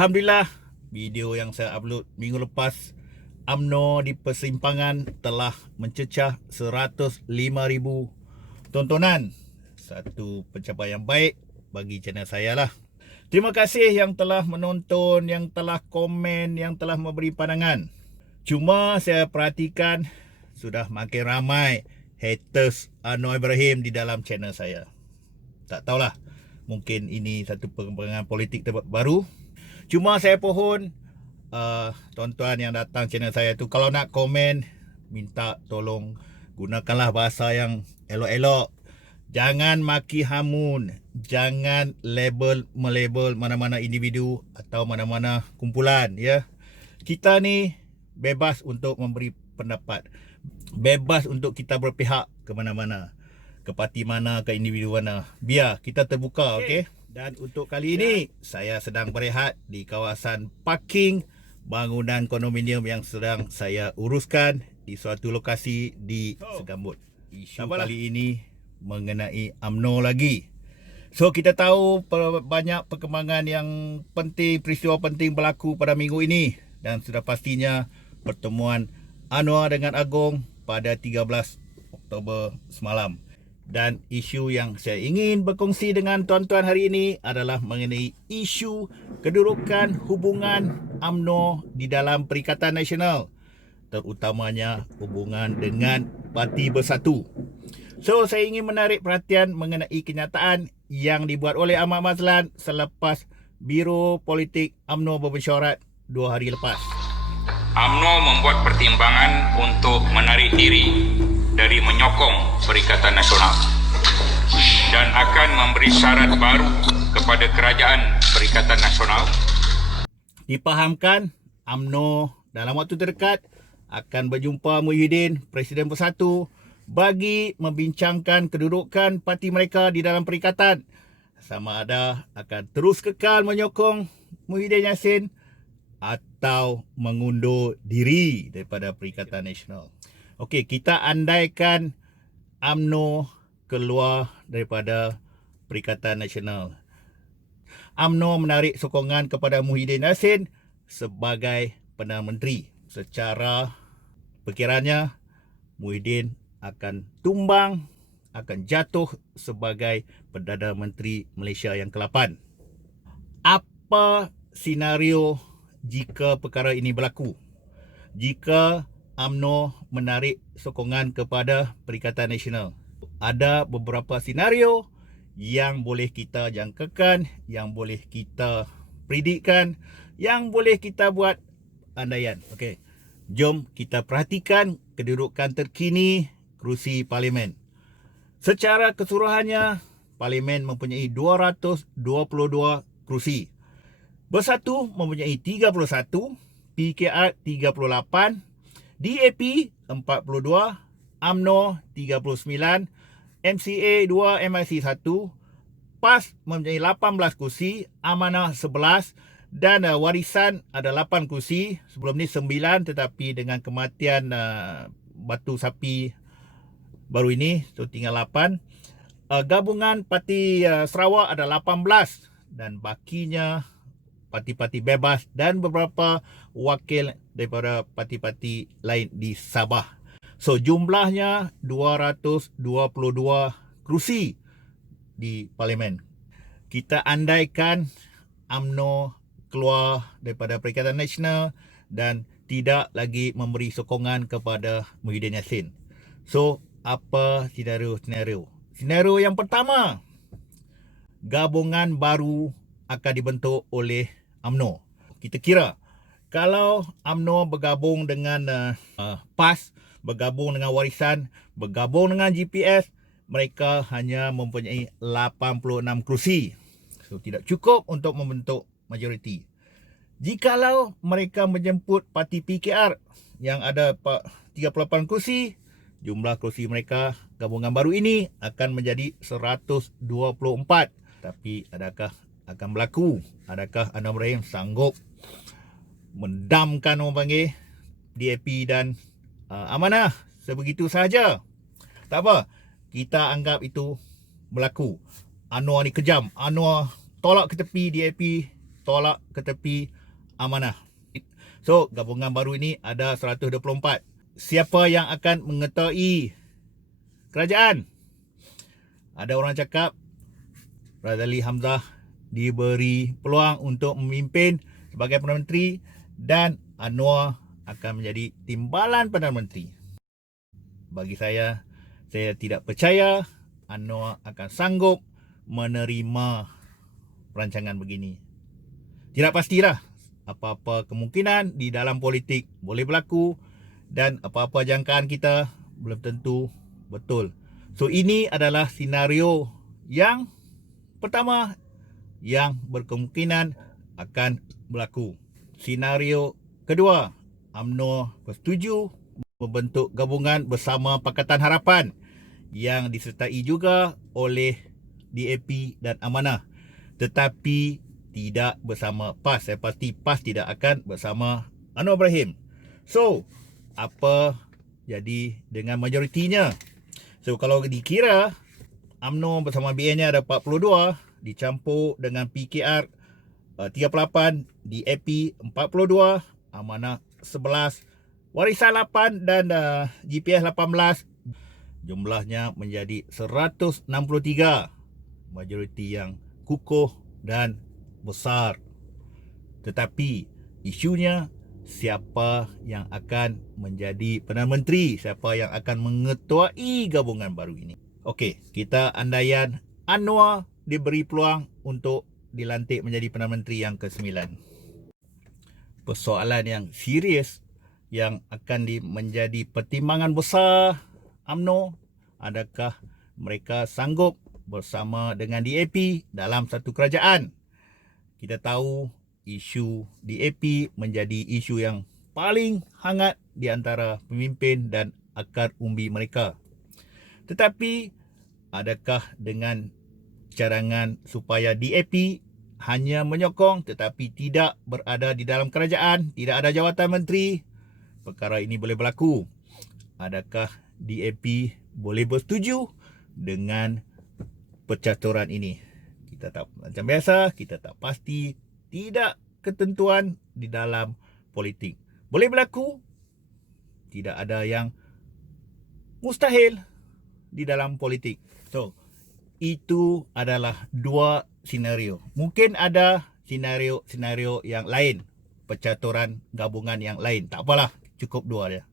Alhamdulillah, video yang saya upload minggu lepas, UMNO di persimpangan telah mencecah 105,000 tontonan. Satu pencapaian baik bagi channel saya lah. Terima kasih yang telah menonton, yang telah komen, yang telah memberi pandangan. Cuma saya perhatikan sudah makin ramai haters Anwar Ibrahim di dalam channel saya. Tak tahulah, mungkin ini satu perkembangan politik baru. Cuma saya pohon tuan-tuan yang datang channel saya tu, kalau nak komen, minta tolong gunakanlah bahasa yang elok-elok. Jangan maki hamun, jangan melabel mana-mana individu atau mana-mana kumpulan, ya. Kita ni bebas untuk memberi pendapat, bebas untuk kita berpihak ke mana-mana, ke parti mana, ke individu mana. Biar kita terbuka, okey? Dan untuk kali ini saya sedang berehat di kawasan parking bangunan kondominium yang sedang saya uruskan di suatu lokasi di Segambut. Isu kali ini mengenai UMNO lagi. So kita tahu banyak perkembangan yang penting, peristiwa penting berlaku pada minggu ini, dan sudah pastinya pertemuan Anwar dengan Agong pada 13 Oktober semalam. Dan isu yang saya ingin berkongsi dengan tuan-tuan hari ini adalah mengenai isu kedudukan hubungan UMNO di dalam Perikatan Nasional, terutamanya hubungan dengan Parti Bersatu. So, saya ingin menarik perhatian mengenai kenyataan yang dibuat oleh Ahmad Mazlan selepas Biro Politik UMNO bermesyuarat 2 hari lepas. UMNO membuat pertimbangan untuk menarik diri dari menyokong Perikatan Nasional dan akan memberi syarat baru kepada kerajaan Perikatan Nasional. Dipahamkan UMNO dalam waktu terdekat akan berjumpa Muhyiddin, Presiden Bersatu, bagi membincangkan kedudukan parti mereka di dalam perikatan, sama ada akan terus kekal menyokong Muhyiddin Yassin atau mengundur diri daripada Perikatan Nasional. Okey, kita andaikan UMNO keluar daripada Perikatan Nasional. UMNO menarik sokongan kepada Muhyiddin Yassin sebagai Perdana Menteri. Secara perkiraannya, Muhyiddin akan tumbang, akan jatuh sebagai Perdana Menteri Malaysia yang ke-8. Apa senario jika perkara ini berlaku? Jika UMNO menarik sokongan kepada Perikatan Nasional, ada beberapa senario yang boleh kita jangkakan, yang boleh kita predikkan, yang boleh kita buat andaian. Okey, jom kita perhatikan kedudukan terkini kerusi parlimen. Secara keseluruhannya, parlimen mempunyai 222 kerusi. Bersatu mempunyai 31, PKR 38, DAP 42, UMNO 39, MCA 2, MIC 1, PAS mempunyai 18 kursi, Amanah 11, dan Warisan ada 8 kursi. Sebelum ni 9, tetapi dengan kematian Batu Sapi baru ini, so tinggal 8. Gabungan Parti Sarawak ada 18, dan bakinya parti-parti bebas dan beberapa wakil daripada parti-parti lain di Sabah. So jumlahnya 222 kerusi di parlimen. Kita andaikan UMNO keluar daripada Perikatan Nasional dan tidak lagi memberi sokongan kepada Muhyiddin Yassin. So apa senario? Senario yang pertama, gabungan baru akan dibentuk oleh UMNO. Kita kira kalau UMNO bergabung dengan PAS, bergabung dengan Warisan, bergabung dengan GPS, mereka hanya mempunyai 86 kerusi. So tidak cukup untuk membentuk majoriti. Jikalau mereka menjemput parti PKR yang ada 38 kerusi, jumlah kerusi mereka gabungan baru ini akan menjadi 124. Tapi adakah akan berlaku? Adakah Anwar Ibrahim sanggup mendamkan orang panggil DAP dan Amanah sebegitu sahaja? Tak apa, kita anggap itu berlaku. Anwar ni kejam. Anwar tolak ke tepi DAP tolak ke tepi amanah. So, gabungan baru ini ada 124. Siapa yang akan mengetuai kerajaan? Ada orang cakap Razali Hamzah diberi peluang untuk memimpin sebagai Perdana Menteri dan Anwar akan menjadi timbalan Perdana Menteri. Bagi saya tidak percaya Anwar akan sanggup menerima perancangan begini. Tidak pastilah, apa-apa kemungkinan di dalam politik boleh berlaku dan apa-apa jangkaan kita belum tentu betul. So ini adalah senario yang pertama yang berkemungkinan akan berlaku. Senario kedua, UMNO bersetuju membentuk gabungan bersama Pakatan Harapan yang disertai juga oleh DAP dan Amanah, tetapi tidak bersama PAS. Saya pasti PAS tidak akan bersama Anwar Ibrahim. So, apa jadi dengan majoritinya? So, kalau dikira UMNO bersama BN-nya ada 42, dicampur dengan PKR 38, DAP 42, Amanah 11, Warisan 8 dan GPS 18, jumlahnya menjadi 163. Majoriti yang kukuh dan besar. Tetapi isunya siapa yang akan menjadi Perdana Menteri, siapa yang akan mengetuai gabungan baru ini. Okey, kita andaian Anwar diberi peluang untuk dilantik menjadi Perdana Menteri yang ke-9. Persoalan yang serius yang akan menjadi pertimbangan besar UMNO, adakah mereka sanggup bersama dengan DAP dalam satu kerajaan? Kita tahu isu DAP menjadi isu yang paling hangat di antara pemimpin dan akar umbi mereka. Tetapi adakah dengan cadangan supaya DAP hanya menyokong tetapi tidak berada di dalam kerajaan, tidak ada jawatan menteri, perkara ini boleh berlaku? Adakah DAP boleh bersetuju dengan percaturan ini? Kita tak, macam biasa, kita tak pasti, tidak ketentuan di dalam politik. Boleh berlaku, tidak ada yang mustahil di dalam politik. So, itu adalah dua senario. Mungkin ada senario yang lain, percaturan gabungan yang lain. Tak apalah, cukup dua dia.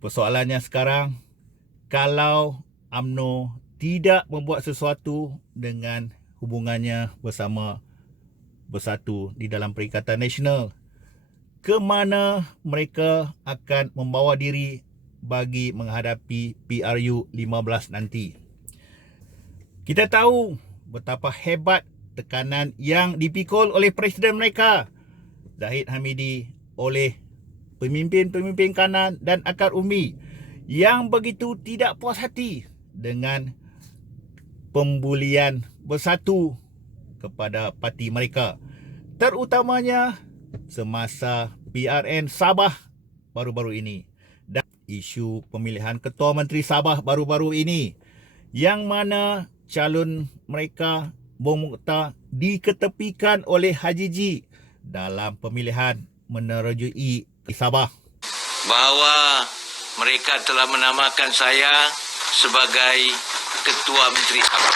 Persoalannya sekarang, kalau UMNO tidak membuat sesuatu dengan hubungannya bersama Bersatu di dalam Perikatan Nasional, ke mana mereka akan membawa diri bagi menghadapi PRU 15 nanti. Kita tahu betapa hebat tekanan yang dipikul oleh Presiden mereka, Zahid Hamidi, oleh pemimpin-pemimpin kanan dan akar umbi yang begitu tidak puas hati dengan pembulian Bersatu kepada parti mereka, terutamanya semasa PRN Sabah baru-baru ini dan isu pemilihan Ketua Menteri Sabah baru-baru ini, yang mana calon mereka Bong Mokhtar diketepikan oleh Haji G dalam pemilihan menerujui Sabah. Bahawa mereka telah menamakan saya sebagai Ketua Menteri Sabah.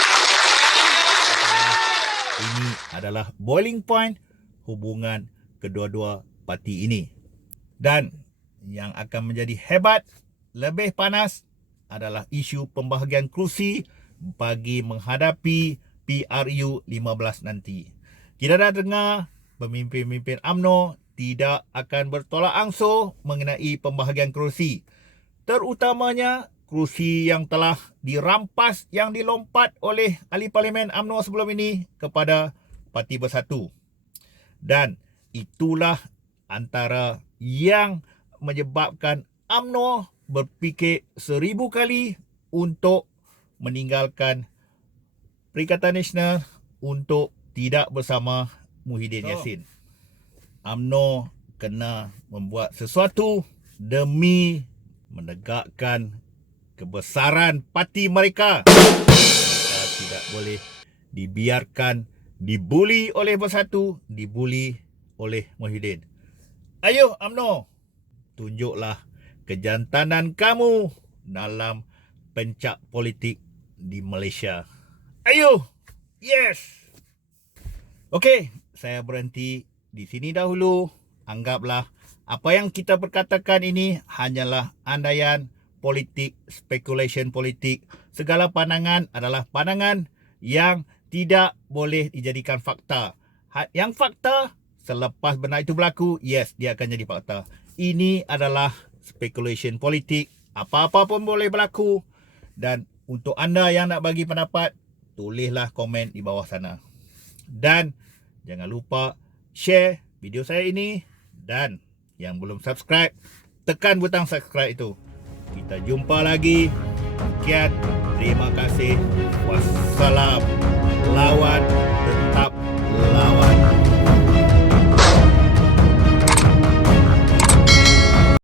Ini adalah boiling point hubungan kedua-dua parti ini. Dan yang akan menjadi hebat, lebih panas adalah isu pembahagian kerusi bagi menghadapi PRU 15 nanti. Kita dah dengar pemimpin-pemimpin UMNO tidak akan bertolak ansur mengenai pembahagian kerusi, terutamanya kerusi yang telah dirampas, yang dilompat oleh ahli parlimen UMNO sebelum ini kepada Parti Bersatu. Dan itulah antara yang menyebabkan UMNO berfikir 1000 kali untuk meninggalkan Perikatan Nasional untuk tidak bersama Muhyiddin Yassin. UMNO kena membuat sesuatu demi menegakkan kebesaran parti mereka. Mereka tidak boleh dibiarkan dibuli oleh Bersatu, dibuli oleh Muhyiddin. Ayo UMNO, tunjuklah kejantanan kamu dalam pencak politik di Malaysia. Ayo, yes. Okey, saya berhenti di sini dahulu. Anggaplah apa yang kita perkatakan ini hanyalah andaian politik, speculation politik. Segala pandangan adalah pandangan yang tidak boleh dijadikan fakta. Yang fakta, selepas benda itu berlaku, yes, dia akan jadi fakta. Ini adalah speculation politik. Apa-apa pun boleh berlaku. Dan untuk anda yang nak bagi pendapat, tulislah komen di bawah sana. Dan jangan lupa share video saya ini. Dan yang belum subscribe, tekan butang subscribe itu. Kita jumpa lagi. Sekian. Terima kasih. Wassalam. Lawan